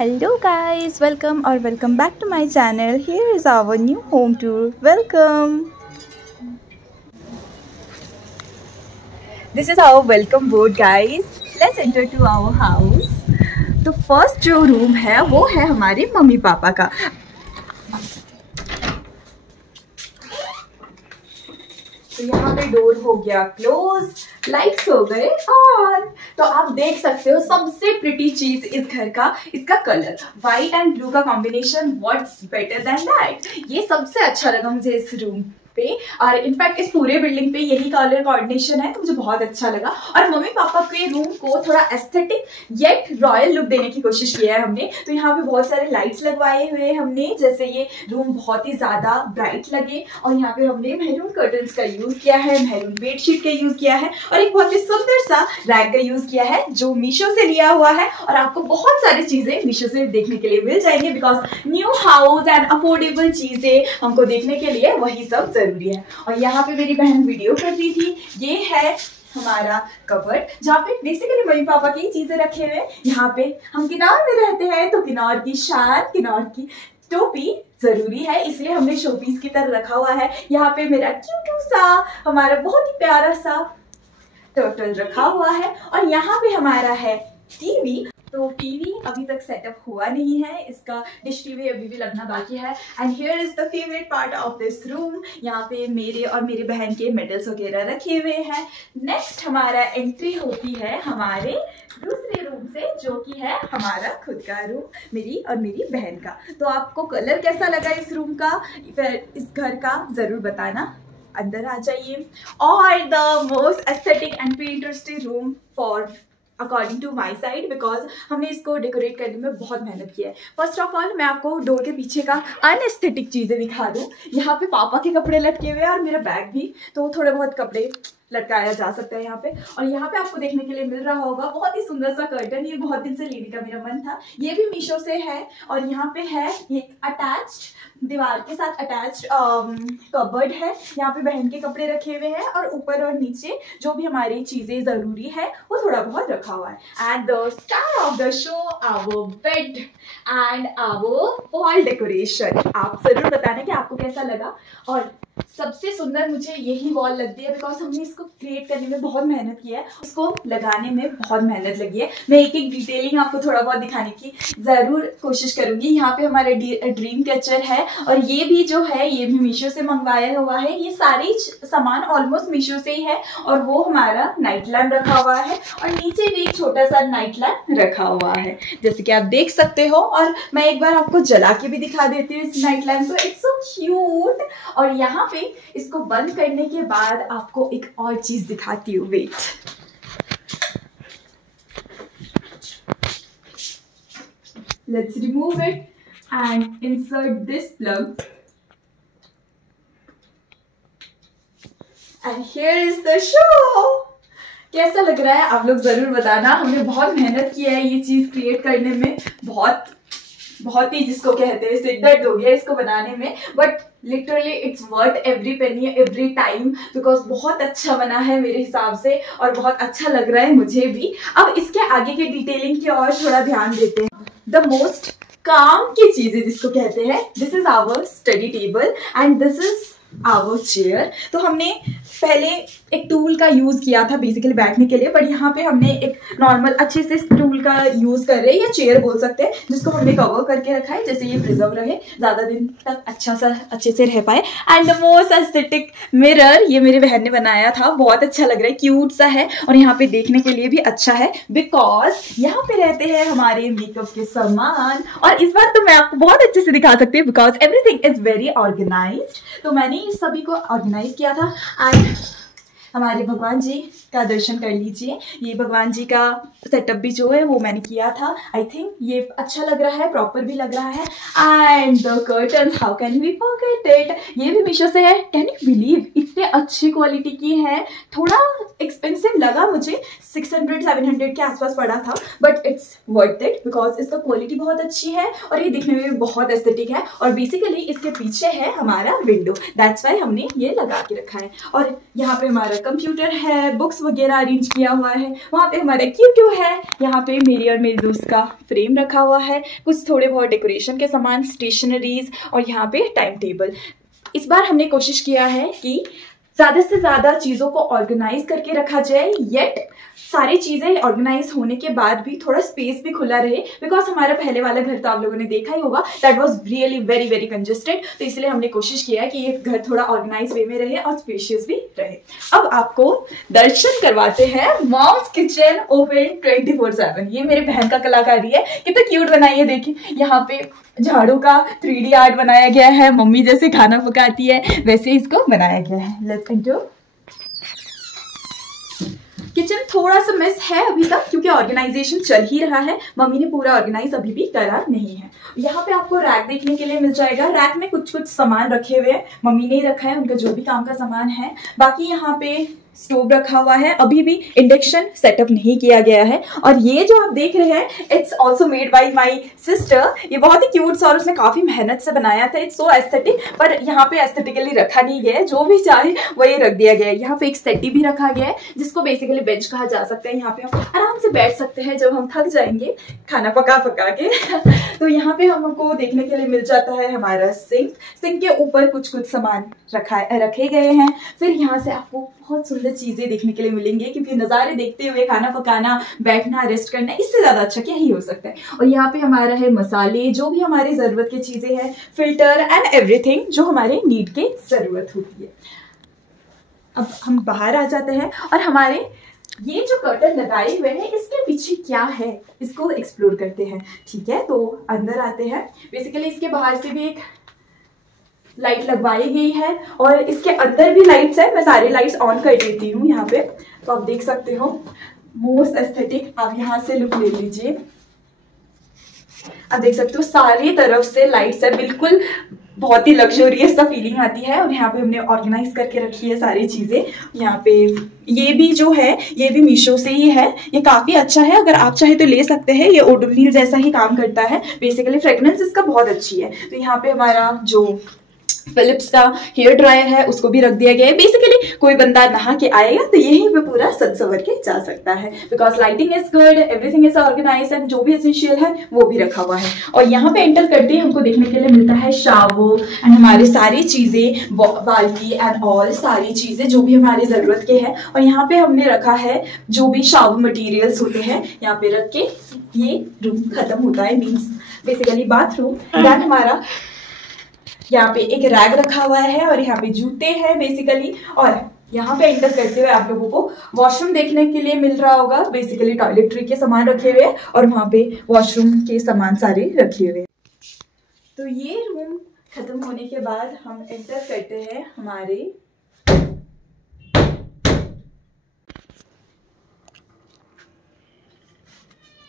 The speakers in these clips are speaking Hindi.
Hello guys, welcome or welcome back to my channel. Here is our new home tour. Welcome. This is our welcome board guys. Let's enter to our house. तो फर्स्ट जो रूम है वो है हमारे मम्मी पापा का. तो यहाँ पे डोर हो गया क्लोज, लाइट्स हो गए ऑन. तो आप देख सकते हो सबसे प्रिटी चीज इस घर का इसका कलर व्हाइट एंड ब्लू का combination. What's better than that. ये सबसे अच्छा लगा मुझे इस रूम पे और इनफैक्ट इस पूरे बिल्डिंग पे यही कलर कोऑर्डिनेशन है तो मुझे बहुत अच्छा लगा. और मम्मी पापा के रूम को थोड़ा एस्थेटिक येट रॉयल लुक देने की कोशिश किया है हमने. तो यहाँ पे बहुत सारे लाइट्स लगवाए हुए हमने, जैसे ये रूम बहुत ही ज्यादा ब्राइट लगे. और यहाँ पे हमने मैरून कर्टन्स का यूज किया है, मैरून बेडशीट का यूज किया है और एक बहुत ही सुंदर सा रैक का यूज किया है जो मीशो से लिया हुआ है. और आपको बहुत सारी चीजें मीशो से देखने के लिए मिल जाएंगे because new house and affordable चीजें हमको देखने के लिए वही सब जरूरी है. और यहाँ पे मेरी बहन वीडियो कर रही थी. ये है हमारा कबर्ड जहाँ पे बेसिकली मम्मी पापा की चीजें रखे हुए. यहाँ पे हम किनार में रहते हैं तो किनार की शान, किनार की टोपी जरूरी है इसलिए हमने शोपीस की तरह रखा हुआ है. यहाँ पे मेरा क्यूट सा हमारा बहुत ही प्यारा सा टर्टल रखा हुआ है. और यहाँ पे हमारा है टीवी. तो टीवी अभी तक सेटअप हुआ नहीं है, इसका डिश टीवी अभी भी लगना बाकी है. And here is the favourite part of this room. यहाँ पे मेरे और मेरी बहन के मेडल्स वगैरह रखे हुए हैं. नेक्स्ट हमारा एंट्री होती है हमारे दूसरे रूम से जो कि है हमारा खुद का रूम, मेरी और मेरी बहन का. तो आपको कलर कैसा लगा इस रूम का, फिर इस घर का जरूर बताना. अंदर आ जाइए. और the most aesthetic and interesting room for according to my side because हमने इसको डेकोरेट करने में बहुत मेहनत की है. फर्स्ट ऑफ ऑल मैं आपको डोर के पीछे का अनएस्थेटिक चीजें दिखा दूं. यहाँ पे पापा के कपड़े लटके हुए हैं और मेरा बैग भी, तो थोड़े बहुत कपड़े लटकाया जा सकता है यहाँ पे. और यहाँ पे आपको देखने के लिए मिल रहा होगा बहुत ही सुंदर सा कर्टन. ये बहुत दिन से लेने का मेरा मन था, ये भी मीशो से है. और यहाँ पे है ये अटैच्ड, दीवार के साथ अटैच्ड कबर्ड है. यहाँ पे बहन के कपड़े रखे हुए हैं और ऊपर और नीचे जो भी हमारी चीजें जरूरी है वो थोड़ा बहुत रखा हुआ है. And the star of the show our bed and our wall decoration. आप जरूर बताना कि आपको कैसा लगा. और सबसे सुंदर मुझे यही वॉल लगती है बिकॉज हमने इसको क्रिएट करने में बहुत मेहनत की है, उसको लगाने में बहुत मेहनत लगी है. मैं एक एक डिटेलिंग आपको थोड़ा बहुत दिखाने की जरूर कोशिश करूंगी. यहाँ पे हमारा ड्रीम कैचर है और ये भी जो है ये भी मीशो से मंगवाया हुआ है. ये सारे सामान ऑलमोस्ट मीशो से ही है. और वो हमारा नाइट लैम्प रखा हुआ है और नीचे भी एक छोटा सा नाइट लैम्प रखा हुआ है जैसे कि आप देख सकते हो. और मैं एक बार आपको जला के भी दिखा देती हूँ इस नाइट लैम्प को. It's so cute. और यहाँ पे इसको बंद करने के बाद आपको एक और चीज दिखाती हूँ. Wait, let's remove it and insert this plug and here is the show. कैसा लग रहा है आप लोग जरूर बताना. हमने बहुत मेहनत की है ये चीज क्रिएट करने में, बहुत ही जिसको कहते हैं सिर दर्द हो गया इसको बनाने में. But literally it's worth every penny every time because बहुत अच्छा बना है मेरे हिसाब से और बहुत अच्छा लग रहा है मुझे भी. अब इसके आगे के डिटेलिंग की और थोड़ा ध्यान देते हैं. द मोस्ट काम की चीजें जिसको कहते हैं, this is our study table and this is our chair. तो हमने पहले एक टूल का यूज किया था बेसिकली बैठने के लिए, बट यहाँ पे हमने एक नॉर्मल अच्छे से टूल का यूज कर रहे हैं या चेयर बोल सकते हैं जिसको हमने कवर करके रखा है जैसे ये प्रिजर्व रहे, ज्यादा दिन तक अच्छे से रह पाए. And the most aesthetic mirror ये मेरी बहन ने बनाया था, बहुत अच्छा लग रहा है, क्यूट सा है और यहाँ पे देखने के लिए भी अच्छा है बिकॉज यहाँ पे रहते हैं हमारे मेकअप के सामान. और इस बार तो मैं आपको बहुत अच्छे से दिखा सकती हूँ because everything is very organised. तो मैंने इस सभी को ऑर्गेनाइज किया था. एंड हमारे भगवान जी का दर्शन कर लीजिए. ये भगवान जी का सेटअप भी जो है वो मैंने किया था. आई थिंक ये अच्छा लग रहा है, प्रॉपर भी लग रहा है. And the curtain, how can we forget it, ये भी मीशो से है. कैन यू बिलीव इतने अच्छी क्वालिटी की है. थोड़ा एक्सपेंसिव लगा मुझे, 600-700 के आसपास पड़ा था but it's worth it because इसका क्वालिटी बहुत अच्छी है और ये दिखने में भी बहुत एस्थेटिक है. और बेसिकली इसके पीछे है हमारा विंडो, दैट्स वाई हमने ये लगा के रखा है. और यहाँ पे हमारा कंप्यूटर है, बुक्स वगैरह अरेंज किया हुआ है। वहाँ पे हमारा क्यूट्यू है, यहाँ पे मेरी और मेरी दोस्त का फ्रेम रखा हुआ है, कुछ थोड़े बहुत डेकोरेशन के सामान, स्टेशनरीज और यहाँ पे टाइम टेबल। इस बार हमने कोशिश किया है कि ज़्यादा से ज़्यादा चीज़ों को ऑर्गेनाइज करके रखा जाए, येट सारी चीज़ें ऑर्गेनाइज होने के बाद भी थोड़ा स्पेस भी खुला रहे, बिकॉज हमारा पहले वाला घर तो आप लोगों ने देखा ही होगा, that was really very very congested. तो इसलिए हमने कोशिश किया कि ये घर थोड़ा ऑर्गेनाइज वे में रहे और स्पेशियस भी रहे। अब आपको दर्शन करवाते हैं मॉम्स किचन ओपन 24/7। ये मेरे बहन का कलाकारी है, कितना क्यूट बनाई है, देखिए यहाँ पे झाड़ू का 3D आर्ट बनाया गया है, मम्मी जैसे खाना पकाती है वैसे इसको बनाया गया है। Let's enter. किचन थोड़ा सा मिस है अभी तक क्योंकि ऑर्गेनाइजेशन चल ही रहा है, मम्मी ने पूरा ऑर्गेनाइज अभी भी करा नहीं है। यहाँ पे आपको रैक देखने के लिए मिल जाएगा, रैक में कुछ कुछ सामान रखे हुए हैं, मम्मी ने ही रखा है, उनका जो भी काम का सामान है। बाकी यहाँ पे स्टोव रखा हुआ है, अभी भी इंडक्शन सेटअप नहीं किया गया है। और ये जो आप देख रहे हैं it's also made by my sister. ये बहुत ही क्यूट सा और उसने काफी मेहनत से बनाया था, इट्स सो एस्थेटिक, पर यहाँ पे एस्थेटिकली रखा नहीं गया है, जो भी चाहे वही रख दिया गया है। यहाँ पे एक सेटी भी रखा गया है जिसको बेसिकली बेंच कहा जा सकता है, यहाँ पे हम आराम से बैठ सकते हैं जब हम थक जाएंगे खाना पका के। तो यहाँ पे हमको देखने के लिए मिल जाता है हमारा सिंक, सिंक के ऊपर कुछ कुछ सामान रखे गए हैं। फिर यहाँ से आपको बहुत सुंदर चीजें देखने के लिए मिलेंगे क्योंकि नज़ारे देखते हुए खाना पकाना, बैठना, रेस्ट करना, इससे ज्यादा अच्छा क्या ही हो सकता है। और यहाँ पे हमारा है मसाले, जो भी हमारी जरूरत की चीजें हैं, फिल्टर एंड एवरीथिंग जो हमारे नीड की जरूरत होती है। अब हम बाहर आ जाते हैं और हमारे ये जो कर्टन लगाए हुए हैं इसके पीछे क्या है इसको एक्सप्लोर करते हैं। ठीक है, तो अंदर आते हैं। बेसिकली इसके बाहर से भी एक लाइट लगवाई गई है और इसके अंदर भी लाइट्स है, मैं सारी लाइट्स ऑन कर देती हूँ यहाँ पे, तो आप देख सकते हो मोस्ट एस्थेटिक। आप यहाँ से लुक ले लीजिए, आप देख सकते हो सारी तरफ से लाइट्स है, बिल्कुल बहुत ही लग्जरियस सा फीलिंग आती है। और यहाँ पे हमने ऑर्गेनाइज करके रखी है सारी चीजें। यहाँ पे ये भी जो है ये भी मीशो से ही है, ये काफी अच्छा है, अगर आप चाहे तो ले सकते हैं, ये ओडोनिल जैसा ही काम करता है। बेसिकली फ्रेग्रेंस इसका बहुत अच्छी है। तो यहाँ पे हमारा जो फिलिप्स का हेयर ड्रायर है उसको भी रख दिया गया है। बेसिकली कोई बंदा नहा के आएगा तो यहीं पे पूरा सज संवर के जा सकता है, because lighting is good, everything is organised and जो भी एसेंशियल है वो भी रखा हुआ है। और यहाँ पे एंटर करते ही हमको देखने के लिए मिलता है शावर एंड हमारी सारी चीजें, बाल्टी एंड ऑल सारी चीजें जो भी हमारी जरूरत के है। और यहाँ पे हमने रखा है जो भी शावर मटीरियल्स होते हैं, यहाँ पे रख के ये रूम खत्म होता है, मीन्स बेसिकली बाथरूम। देन हमारा यहाँ पे एक रैग रखा हुआ है और यहाँ पे जूते हैं बेसिकली। और यहाँ पे एंटर करते हुए आप लोगों को वॉशरूम देखने के लिए मिल रहा होगा, बेसिकली टॉयलेटरी के सामान रखे हुए और वहाँ पे वॉशरूम के सामान सारे रखे हुए। तो ये रूम खत्म होने के बाद हम एंटर करते हैं हमारे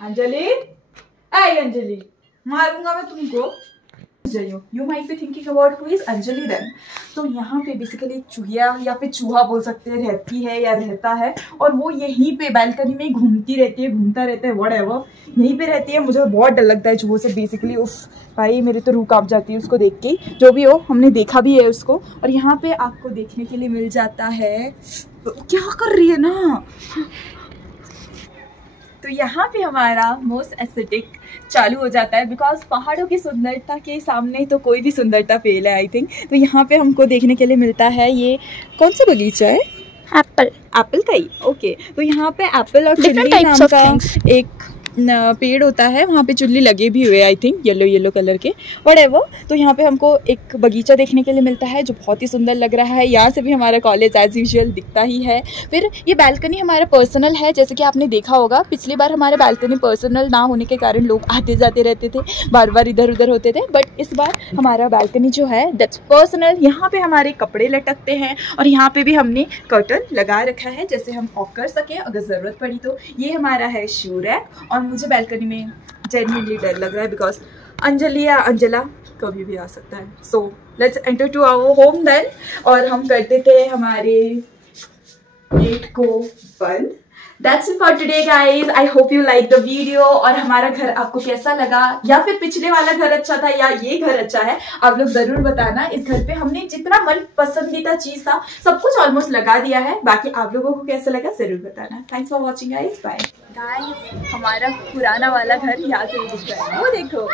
अंजलि, आई अंजलि, मारूंगा मैं तुमको। You might be thinking about who is Anjali then। तो यहाँ पे बेसिकली चूहिया या फिर चूहा बोल सकते हैं, रहती है या रहता है, और वो यहीं पे बालकनी में घूमती रहती है, घूमता रहता है, व्हाटएवर, यहीं पे रहती है। मुझे बहुत डर लगता है चूहों से बेसिकली, उफ भाई मेरी तो रूह कांप जाती है उसको देख के। जो भी हो, हमने देखा भी है उसको। और यहाँ पे आपको देखने के लिए मिल जाता है, क्या कर रही है ना, तो यहाँ पे हमारा मोस्ट एस्थेटिक चालू हो जाता है, बिकॉज पहाड़ों की सुंदरता के सामने तो कोई भी सुंदरता फेल है आई थिंक। तो यहाँ पे हमको देखने के लिए मिलता है, ये कौन सा बगीचा है, एप्पल का ही, ओके। तो यहाँ पे एप्पल और चुल्ली नाम का एक पेड़ होता है, वहाँ पे चुल्ली लगे भी हुए आई थिंक, येलो कलर के, व्हाटएवर। तो यहाँ पे हमको एक बगीचा देखने के लिए मिलता है जो बहुत ही सुंदर लग रहा है। यहाँ से भी हमारा कॉलेज एज यूजुअल दिखता ही है। फिर ये बालकनी हमारा पर्सनल है, जैसे कि आपने देखा होगा पिछली बार हमारे बालकनी पर्सनल ना होने के कारण लोग आते जाते रहते थे, बार बार इधर उधर होते थे, बट इस बार हमारा बालकनी जो है दैट्स पर्सनल। यहाँ पे हमारे कपड़े लटकते हैं और यहाँ पे भी हमने कर्टन लगा रखा है जैसे हम ऑफ कर सके अगर ज़रूरत पड़ी तो। ये हमारा है शू रैक। और मुझे बालकनी में जेन्युइनली डर लग रहा है बिकॉज अंजलि या अंजला कभी भी आ सकता है। So let's enter to our home then. और हम करते थे हमारे गेट को बंद। That's it for today guys. I hope you like the video। और हमारा घर आपको कैसा लगा, या फिर पिछले वाला घर अच्छा था या ये घर अच्छा है, आप लोग जरूर बताना। इस घर पे हमने जितना मन पसंदीदा चीज था सब कुछ ऑलमोस्ट लगा दिया है। बाकी आप लोगों को कैसा लगा जरूर बताना। Thanks for watching guys, bye. Guys हमारा पुराना वाला घर यहाँ से दिख रहा है, वो देखो।